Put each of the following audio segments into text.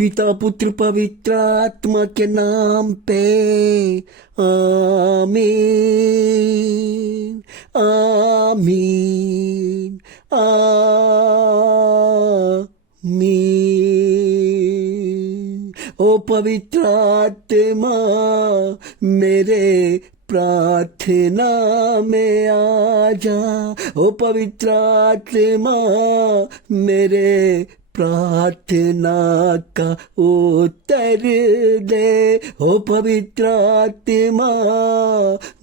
पिता पुत्र पवित्र आत्मा के नाम पे आमीन आमीन आमीन। ओ पवित्र आत्मा मेरे प्रार्थना में आ जा। ओ पवित्र आत्मा मेरे प्रार्थना का उत्तर दे। ओ पवित्र आत्मा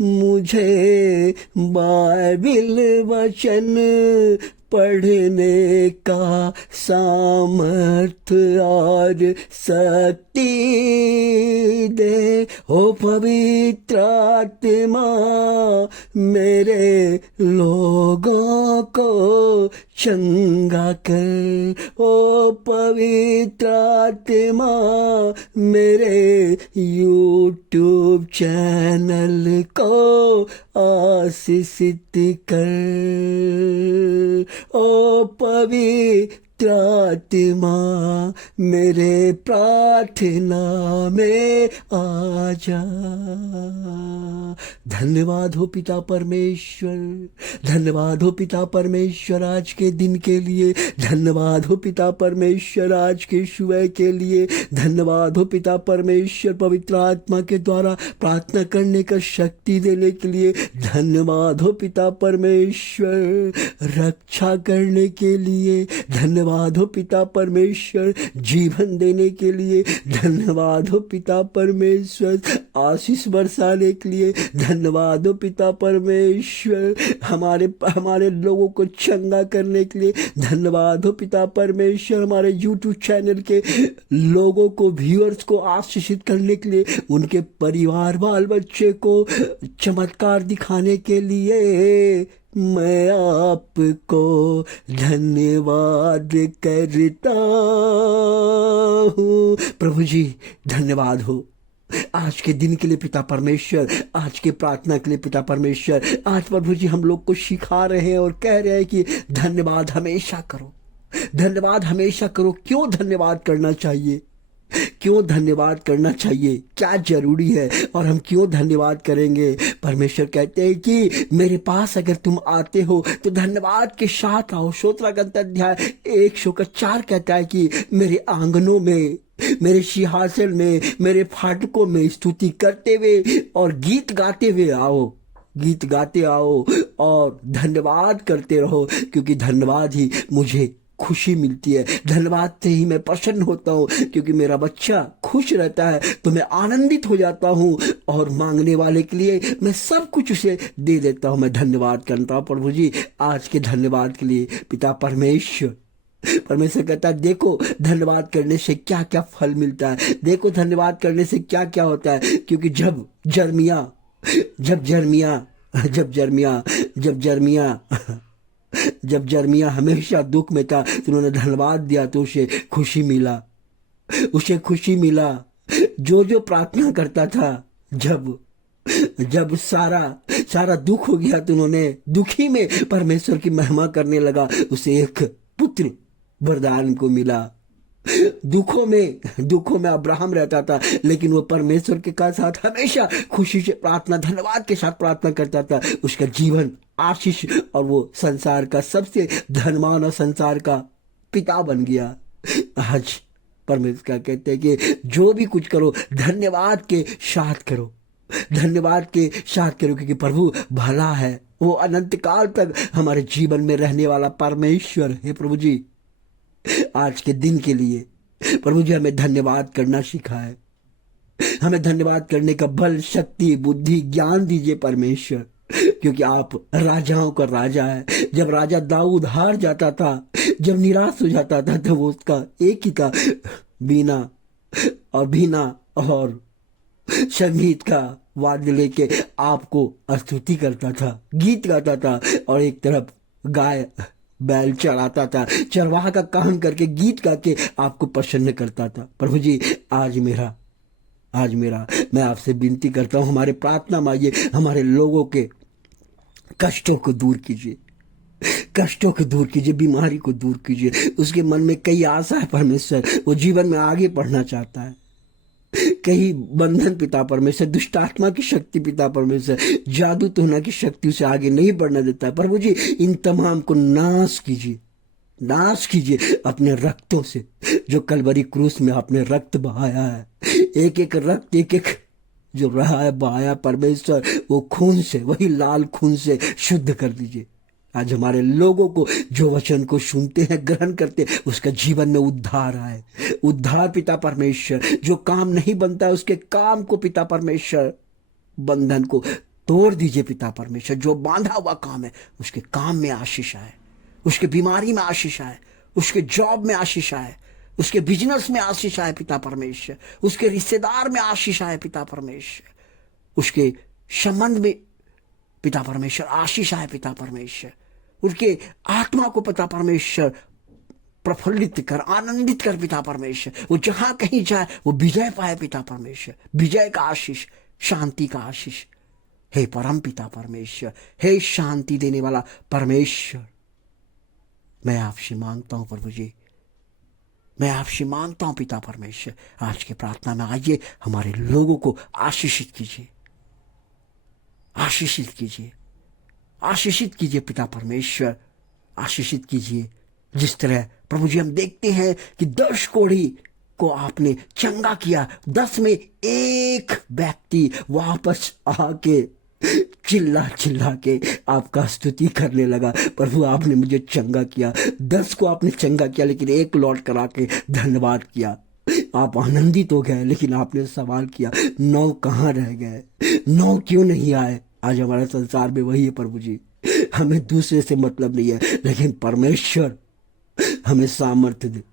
मुझे बाइबिल वचन पढ़ने का सामर्थ्य और शक्ति दे। ओ पवित्र आत्मा मेरे लोगों को चंगा कर। ओ पवित्र आत्मा मेरे यूट्यूब चैनल को आशीषित कर। ओ पवित्र आत्मा मेरे प्रार्थना में आ जा। धन्यवाद हो पिता परमेश्वर, धन्यवाद हो पिता परमेश्वर आज के दिन के लिए, धन्यवाद हो पिता परमेश्वर आज के सुबह के लिए, धन्यवाद हो पिता परमेश्वर पवित्र आत्मा के द्वारा प्रार्थना करने का शक्ति देने के लिए, धन्यवाद हो पिता परमेश्वर रक्षा करने के लिए, धन्यवाद हो पिता परमेश्वर जीवन देने के लिए, धन्यवाद हो पिता परमेश्वर आशीष बरसाने के लिए, धन्यवाद हो पिता परमेश्वर हमारे लोगों को चंगा करने के लिए, धन्यवाद हो पिता परमेश्वर हमारे यूट्यूब चैनल के लोगों को व्यूअर्स को आशीषित करने के लिए, उनके परिवार बाल बच्चे को चमत्कार दिखाने के लिए मैं आपको धन्यवाद करता हूँ। प्रभु जी धन्यवाद हो आज के दिन के लिए पिता परमेश्वर, आज के प्रार्थना के लिए पिता परमेश्वर। आज प्रभु जी हम लोग को सिखा रहे हैं और कह रहे हैं कि धन्यवाद हमेशा करो, धन्यवाद हमेशा करो। क्यों धन्यवाद करना चाहिए, क्यों धन्यवाद करना चाहिए, क्या जरूरी है और हम क्यों धन्यवाद करेंगे। परमेश्वर कहते हैं कि मेरे पास अगर तुम आते हो तो धन्यवाद के साथ आओ। श्रोत्रागंत अध्याय 104 कहता है कि मेरे आंगनों में, मेरे सिंहासन में, मेरे फाटकों में स्तुति करते हुए और गीत गाते हुए आओ, गीत गाते आओ और धन्यवाद करते रहो, क्योंकि धन्यवाद ही मुझे खुशी मिलती है, धन्यवाद से ही मैं प्रसन्न होता हूँ। क्योंकि मेरा बच्चा खुश रहता है तो मैं आनंदित हो जाता हूँ और मांगने वाले के लिए मैं सब कुछ उसे दे देता हूँ। मैं धन्यवाद करता हूँ प्रभु जी आज के धन्यवाद के लिए पिता परमेश्वर। परमेश्वर कहता है देखो धन्यवाद करने से क्या क्या फल मिलता है, देखो धन्यवाद करने से क्या क्या होता है। क्योंकि जब जर्मिया हमेशा दुख में था तो उन्होंने धन्यवाद दिया तो उसे खुशी मिला। जो प्रार्थना करता था, जब सारा दुख हो गया तो उन्होंने दुखी में परमेश्वर की महिमा करने लगा, उसे एक पुत्र वरदान को मिला। दुखों में अब्राहम रहता था लेकिन वो परमेश्वर के साथ हमेशा खुशी से प्रार्थना, धन्यवाद के साथ प्रार्थना करता था। उसका जीवन आशीष और वो संसार का सबसे धनवान और संसार का पिता बन गया। आज परमेश्वर कहते हैं कि जो भी कुछ करो धन्यवाद के साथ करो, धन्यवाद के साथ करो, क्योंकि प्रभु भला है, वो अनंत काल तक हमारे जीवन में रहने वाला परमेश्वर है। प्रभु जी आज के दिन के लिए प्रभु जी हमें धन्यवाद करना सिखाए, हमें धन्यवाद करने का बल, शक्ति, बुद्धि, ज्ञान दीजिए परमेश्वर, क्योंकि आप राजाओं का राजा है। जब राजा दाऊद हार जाता था, जब निराश हो जाता था, तो वो उसका एक ही था, बीना और संगीत का वाद्य लेके आपको स्तुति करता था, गीत गाता था और एक तरफ गाय बैल चढ़ाता था, चरवाहा का काम करके गीत गा के आपको प्रसन्न करता था। प्रभु जी आज मेरा मैं आपसे विनती करता हूँ, हमारे प्रार्थना मांगिए, हमारे लोगों के कष्टों को दूर कीजिए, कष्टों को दूर कीजिए, बीमारी को दूर कीजिए। उसके मन में कई आशा है परमेश्वर, वो जीवन में आगे बढ़ना चाहता है। कई बंधन पिता परमेश्वर, दुष्ट आत्मा की शक्ति पिता परमेश्वर, जादू टोना की शक्ति उसे आगे नहीं बढ़ना देता है। प्रभु जी इन तमाम को नाश कीजिए, नाश कीजिए अपने रक्तों से, जो कलवरी क्रूस में आपने रक्त बहाया है। एक एक रक्त, एक एक जो रहा है बहाया परमेश्वर, वो खून से, वही लाल खून से शुद्ध कर दीजिए। आज हमारे लोगों को जो वचन को सुनते हैं, ग्रहण करते हैं, उसका जीवन में उद्धार आए। उद्धार पिता परमेश्वर, जो काम नहीं बनता उसके काम को पिता परमेश्वर, बंधन को तोड़ दीजिए पिता परमेश्वर। जो बांधा हुआ काम है उसके काम में आशीष आए, उसके बीमारी में आशीष आए, उसके जॉब में आशीष आए, उसके बिजनेस में आशीष आए पिता परमेश्वर, उसके रिश्तेदार में आशीष आए पिता परमेश्वर, उसके संबंध में पिता परमेश्वर आशीष आए पिता परमेश्वर, उसके आत्मा को पिता परमेश्वर प्रफुल्लित कर, आनंदित कर पिता परमेश्वर। वो जहां कहीं जाए वो विजय पाए पिता परमेश्वर, विजय का आशीष, शांति का आशीष। हे परम पिता परमेश्वर, हे शांति देने वाला परमेश्वर, मैं आपसे मांगता हूं प्रभु जी, मैं आपसे मांगता हूं पिता परमेश्वर, आज के प्रार्थना में आइए, हमारे लोगों को आशीषित कीजिए, आशीषित कीजिए, आशीषित कीजिए पिता परमेश्वर, आशीषित कीजिए। जिस तरह प्रभु जी हम देखते हैं कि 10 कोढ़ी को आपने चंगा किया, 10 में एक व्यक्ति वापस आके चिल्ला चिल्ला के आपका स्तुति करने लगा, प्रभु आपने मुझे चंगा किया। 10 को आपने चंगा किया, लेकिन एक लौट कर आके धन्यवाद किया। आप आनंदित हो गए, लेकिन आपने सवाल किया 9 कहाँ रह गए, 9 क्यों नहीं आए। आज हमारे संसार में वही है प्रभु जी, हमें दूसरे से मतलब नहीं है, लेकिन परमेश्वर हमें सामर्थ्य दे।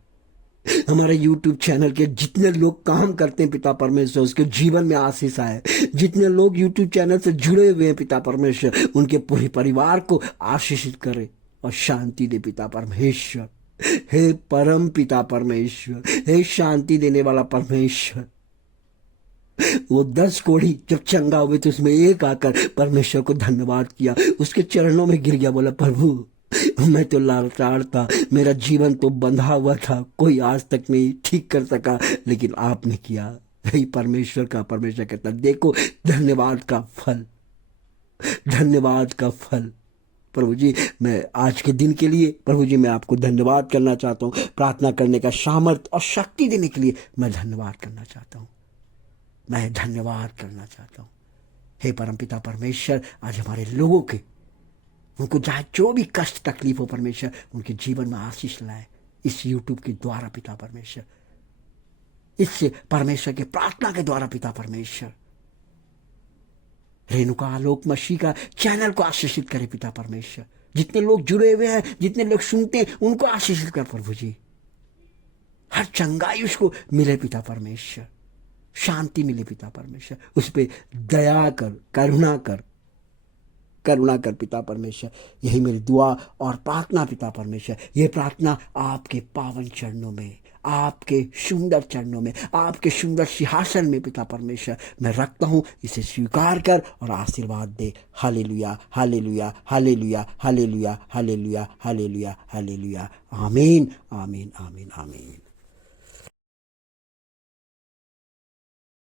हमारे YouTube चैनल के जितने लोग काम करते हैं पिता परमेश्वर, उसके जीवन में आशीष आए। जितने लोग YouTube चैनल से जुड़े हुए हैं पिता परमेश्वर, उनके पूरे परिवार को आशीषित करे और शांति दे पिता परमेश्वर। हे परम पिता परमेश्वर, हे शांति देने वाला परमेश्वर, वो 10 कोढ़ी जब चंगा हुए तो उसमें एक आकर परमेश्वर को धन्यवाद किया, उसके चरणों में गिर गया, बोला प्रभु मैं तो लाचार था, मेरा जीवन तो बंधा हुआ था, कोई आज तक नहीं ठीक कर सका, लेकिन आपने किया। हे परमेश्वर का, परमेश्वर कहता देखो धन्यवाद का फल, धन्यवाद का फल। प्रभु जी मैं आज के दिन के लिए प्रभु जी मैं आपको धन्यवाद करना चाहता हूँ, प्रार्थना करने का सामर्थ्य और शक्ति देने के लिए मैं धन्यवाद करना चाहता हूँ, मैं धन्यवाद करना चाहता हूँ। हे परमपिता परमेश्वर, आज हमारे लोगों के, उनको चाहे जो भी कष्ट तकलीफ हो परमेश्वर, उनके जीवन में आशीष लाए इस YouTube के द्वारा पिता परमेश्वर, इससे परमेश्वर के प्रार्थना के द्वारा पिता परमेश्वर। रेणुका आलोक मसीह का चैनल को आशीषित करे पिता परमेश्वर। जितने लोग जुड़े हुए हैं, जितने लोग सुनते हैं, उनको आशीषित कर प्रभु जी। हर चंगाई उसको मिले पिता परमेश्वर, शांति मिले पिता परमेश्वर, उस पर दया कर, करुणा कर, करुणा कर पिता परमेश्वर। यही मेरी दुआ और प्रार्थना पिता परमेश्वर। यह प्रार्थना आपके पावन चरणों में, आपके सुंदर चरणों में, आपके सुंदर सिंहासन में पिता परमेश्वर मैं रखता हूँ। इसे स्वीकार कर और आशीर्वाद दे। हालेलुया, हालेलुया, हालेलुया, हालेलुया, हालेलुया, हालेलुया, हालेलुया। आमीन, आमीन, आमीन, आमीन।